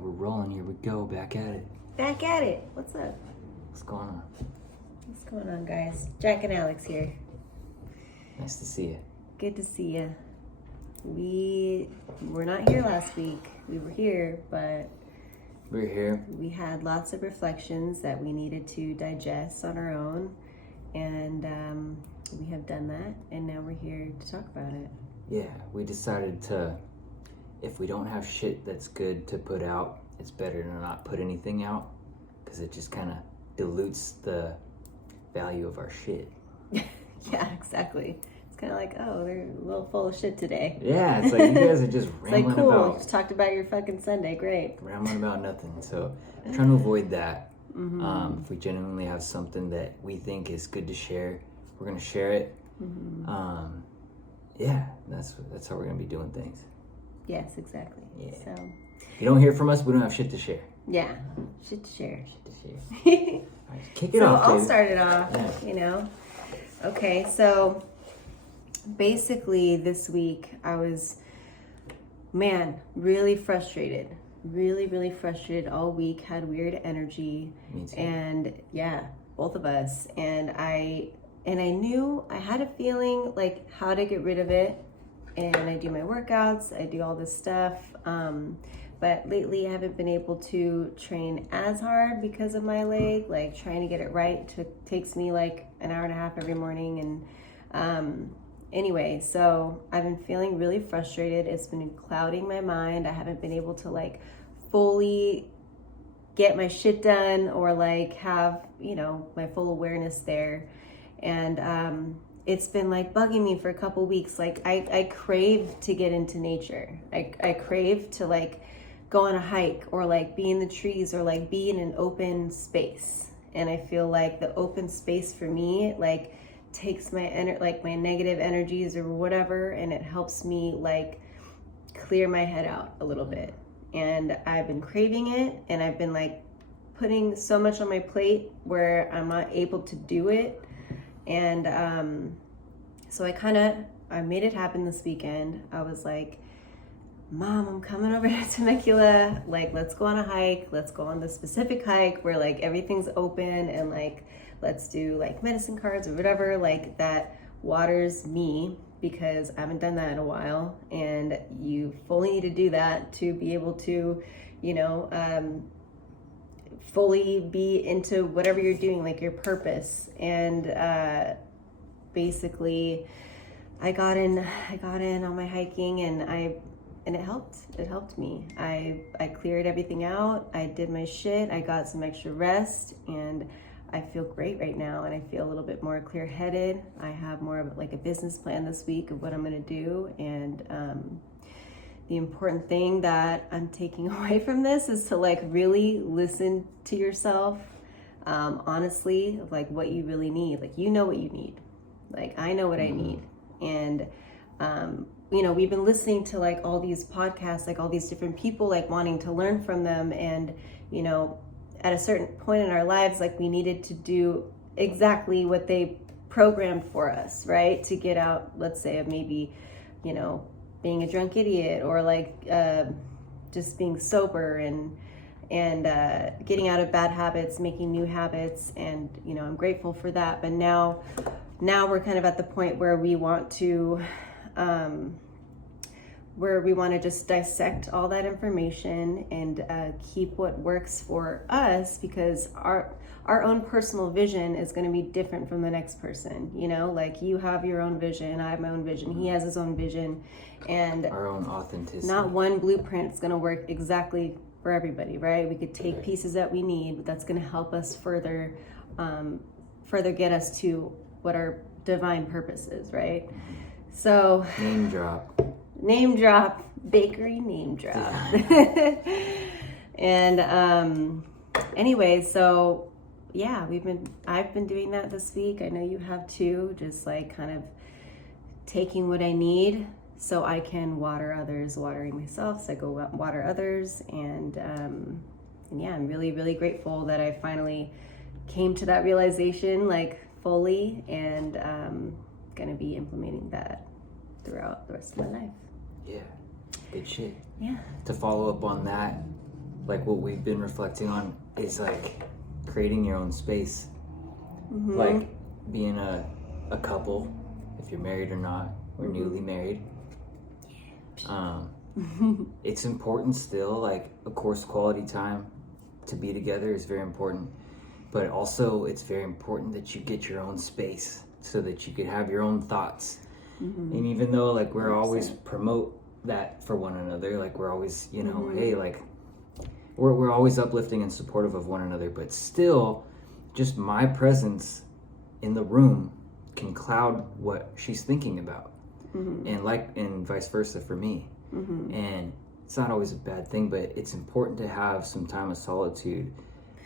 we're rolling. Here we go. Back at it. Back at it. What's up? What's going on? What's going on, guys? Jack and Alex here. Nice to see you. Good to see you. We were not here last week. We were here, but We're here. we had lots of reflections that we needed to digest on our own, and we have done that, and now we're here to talk about it. Yeah, we decided to, if we don't have shit that's good to put out, it's better to not put anything out, because it just kind of dilutes the value of our shit. Yeah, exactly. It's kind of like, oh, they're a little full of shit today. Yeah, it's like you guys are just It's rambling like, cool, about just talked about your fucking Sunday, great. rambling about nothing. So I'm trying to avoid that. If we genuinely have something that we think is good to share, we're gonna share it. Yeah, that's how we're gonna be doing things. Yes, exactly. Yeah. So, If you don't hear from us, we don't have shit to share. yeah, shit to share. Shit to share. All right, kick it So off, I'll baby. start it off, Yeah. Okay, so basically this week I was, really frustrated. Really frustrated all week, had weird energy. Me too. And yeah, both of us. And I knew, I had a feeling like how to get rid of it. And I do my workouts, I do all this stuff. But lately I haven't been able to train as hard because of my leg. Like trying to get it right takes me like an hour and a half every morning. And anyway, so I've been feeling really frustrated. It's been clouding my mind. I haven't been able to like fully get my shit done or like have, my full awareness there. And it's been like bugging me for a couple weeks. Like I crave to get into nature. I crave to like go on a hike or like be in the trees or like be in an open space. And I feel like the open space for me like takes my my negative energies or whatever, and it helps me like clear my head out a little bit. And I've been craving it, and I've been like putting so much on my plate where I'm not able to do it. And so I made it happen this weekend. I was like, Mom, I'm coming over to Temecula. Like, let's go on a hike. Let's go on the specific hike where like everything's open, and like let's do like medicine cards or whatever like that waters me, because I haven't done that in a while, and you fully need to do that to be able to, fully be into whatever you're doing, like your purpose. And basically I got in on my hiking, and it helped me. I cleared everything out. I did my shit. I got some extra rest, and I feel great right now, and I feel a little bit more clear-headed. I have more of like a business plan this week of what I'm going to do. And the important thing that I'm taking away from this is to like really listen to yourself, honestly, of like what you really need. Like, you know what you need. Like, I know what I need. And we've been listening to like all these podcasts, like all these different people, like wanting to learn from them. And, at a certain point in our lives, like we needed to do exactly what they programmed for us, right? To get out, let's say, of maybe, being a drunk idiot, or like just being sober and getting out of bad habits, making new habits. And, I'm grateful for that. But now we're kind of at the point where we want to, just dissect all that information and keep what works for us, because our own personal vision is going to be different from the next person. Like you have your own vision, I have my own vision, he has his own vision, and our own authenticity. Not one blueprint is going to work exactly for everybody, right? We could take pieces that we need, but that's going to help us further get us to what our divine purpose is, right? So name drop, bakery name drop. And anyway, so yeah, I've been doing that this week. I know you have too, just like kind of taking what I need so I can water others, watering myself, so I go water others. And yeah, I'm really, really grateful that I finally came to that realization like fully, and gonna be implementing that throughout the rest of my life. Yeah, good shit. Yeah. To follow up on that, like what we've been reflecting on is like creating your own space. Like being a couple, if you're married or not, or newly married. It's important still, like, of course, quality time to be together is very important, but also it's very important that you get your own space so that you could have your own thoughts. And even though, like, we're always promote that for one another, like, we're always, you know, hey, like, we're always uplifting and supportive of one another, but still, just my presence in the room can cloud what she's thinking about. And vice versa for me. And it's not always a bad thing, but it's important to have some time of solitude.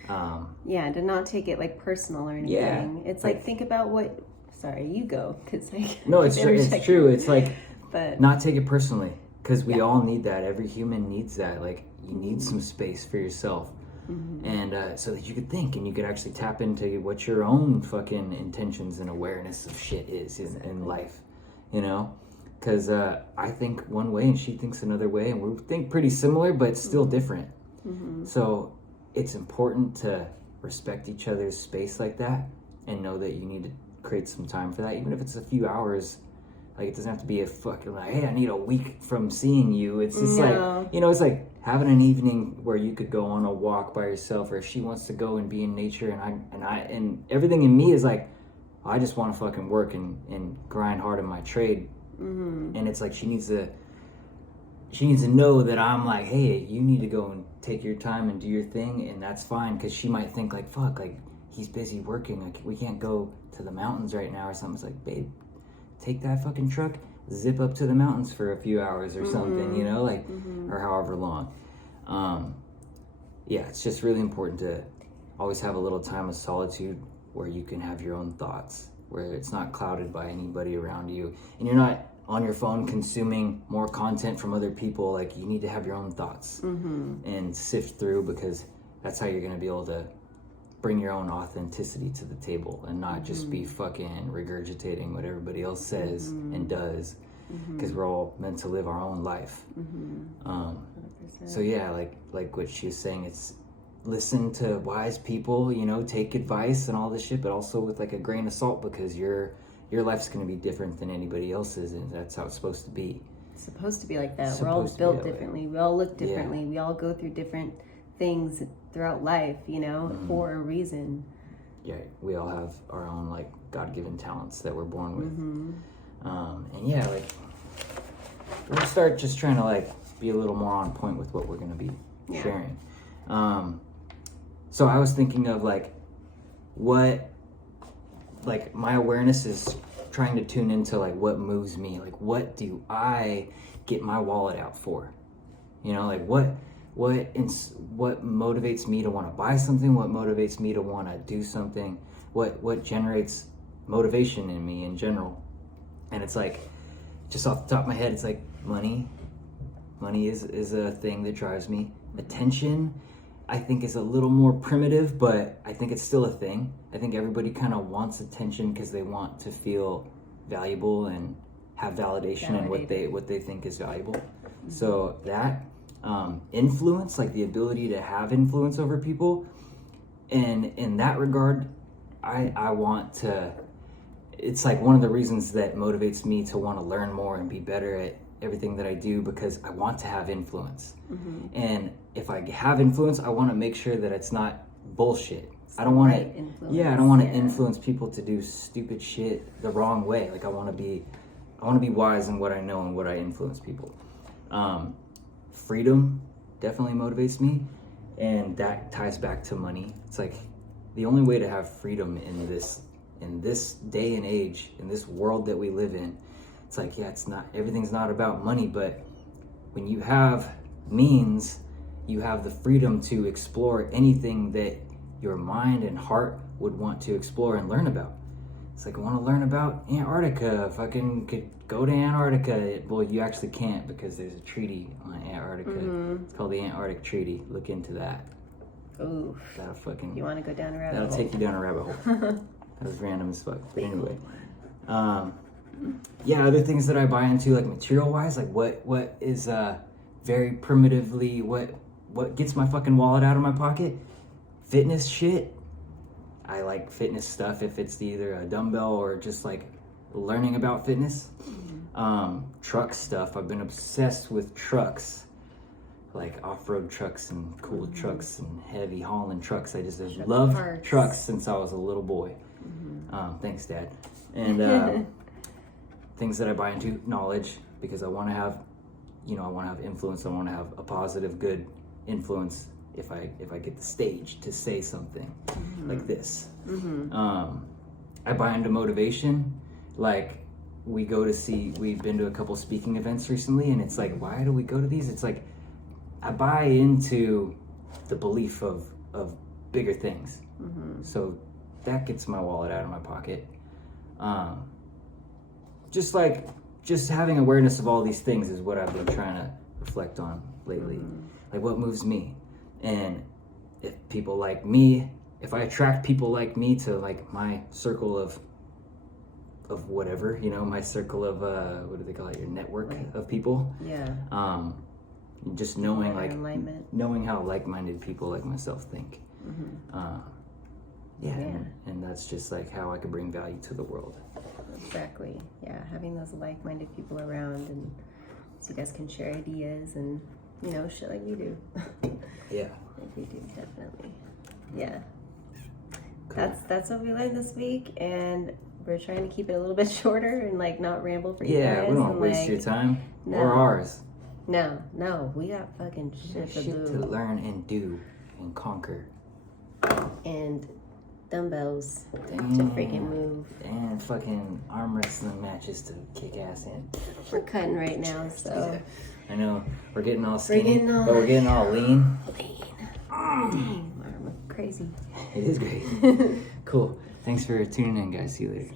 To not take it like personal or anything. It's like think about what. Sorry, you go, because no, it's true. It's like, but not take it personally, because we all need that. Every human needs that. Like, you need some space for yourself, and so that you could think and you could actually tap into what your own fucking intentions and awareness of shit is in life, you know. Because I think one way and she thinks another way, and we think pretty similar, but still different. So it's important to respect each other's space like that, and know that you need to create some time for that, even if it's a few hours. Like, it doesn't have to be a fucking like, hey, I need a week from seeing you. It's just like, you know, it's like having an evening where you could go on a walk by yourself, or if she wants to go and be in nature, and everything in me is like, I just want to fucking work and grind hard in my trade. And it's like she needs to know that I'm like, hey, you need to go and take your time and do your thing, and that's fine, because she might think like, fuck, like, he's busy working, like, we can't go to the mountains right now or something. It's like, babe, take that fucking truck, zip up to the mountains for a few hours or something, you know, like, or however long. It's just really important to always have a little time of solitude where you can have your own thoughts, where it's not clouded by anybody around you, and you're not on your phone consuming more content from other people. Like, you need to have your own thoughts and sift through, because that's how you're going to be able to bring your own authenticity to the table and not just be fucking regurgitating what everybody else says and does, because we're all meant to live our own life. So yeah, like what she was saying, it's listen to wise people, you know, take advice and all this shit, but also with like a grain of salt, because your life's going to be different than anybody else's, and that's how it's supposed to be. It's supposed to be like that. We're all built differently. We all look differently. We all go through different things throughout life, you know, for a reason. Yeah, we all have our own like God-given talents that we're born with. And yeah, like, we're gonna start just trying to like be a little more on point with what we're gonna be sharing. So I was thinking of like what, like, my awareness is trying to tune into like what moves me, like what do I get my wallet out for, you know, like what motivates me to want to buy something, what motivates me to want to do something, what generates motivation in me in general. And it's like, just off the top of my head, it's like money is a thing that drives me. Attention, I think, is a little more primitive, but I think it's still a thing. I think everybody kind of wants attention because they want to feel valuable and have validation in what they think is valuable. So that influence, like the ability to have influence over people, and in that regard, I want to, it's like one of the reasons that motivates me to want to learn more and be better at everything that I do, because I want to have influence. And if I have influence, I want to make sure that it's not bullshit. I don't want to I don't want to influence people to do stupid shit the wrong way. Like, I want to be wise in what I know and what I influence people. Freedom definitely motivates me, and that ties back to money. It's like the only way to have freedom in this day and age, in this world that we live in. It's like, yeah, it's not, everything's not about money, but when you have means, you have the freedom to explore anything that your mind and heart would want to explore and learn about. It's like, I want to learn about Antarctica, fucking could go to Antarctica. Well, you actually can't, because there's a treaty on Antarctica. It's called the Antarctic Treaty. Look into that. Oof. That'll fucking, you want to go down a rabbit hole? That'll take you down a rabbit hole. That was random as fuck. But anyway. Yeah, other things that I buy into, like material wise, like what is very primitively, what what gets my fucking wallet out of my pocket? Fitness shit. I like fitness stuff if it's either a dumbbell or just like learning about fitness. Truck stuff. I've been obsessed with trucks, like off-road trucks and cool trucks and heavy hauling trucks. I just have loved trucks since I was a little boy. Thanks, Dad. And things that I buy into, knowledge, because I want to have, I want to have influence. I want to have a positive, good influence if I get the stage to say something like this. I buy into motivation. Like, we've been to a couple speaking events recently, and it's like, why do we go to these? It's like, I buy into the belief of bigger things. So that gets my wallet out of my pocket. Just having awareness of all these things is what I've been trying to reflect on lately. Like, what moves me? And if people like me, if I attract people like me to like my circle of whatever, my circle of what do they call it, your network of people, just knowing like alignment. Knowing how like-minded people like myself think, and that's just like how I could bring value to the world. Exactly. Having those like-minded people around, and so you guys can share ideas and shit like we do. Like we do, definitely. Cool. That's what we learned this week, and we're trying to keep it a little bit shorter and like not ramble for you guys. We don't waste your time or ours. No, we got fucking shit to learn and do and conquer. And dumbbells to freaking move. And fucking arm wrestling matches to kick ass in. We're cutting right now, so. I know, we're getting all skinny, but we're getting all lean. Dang, arm crazy. It is great. Cool. Thanks for tuning in, guys. See you later.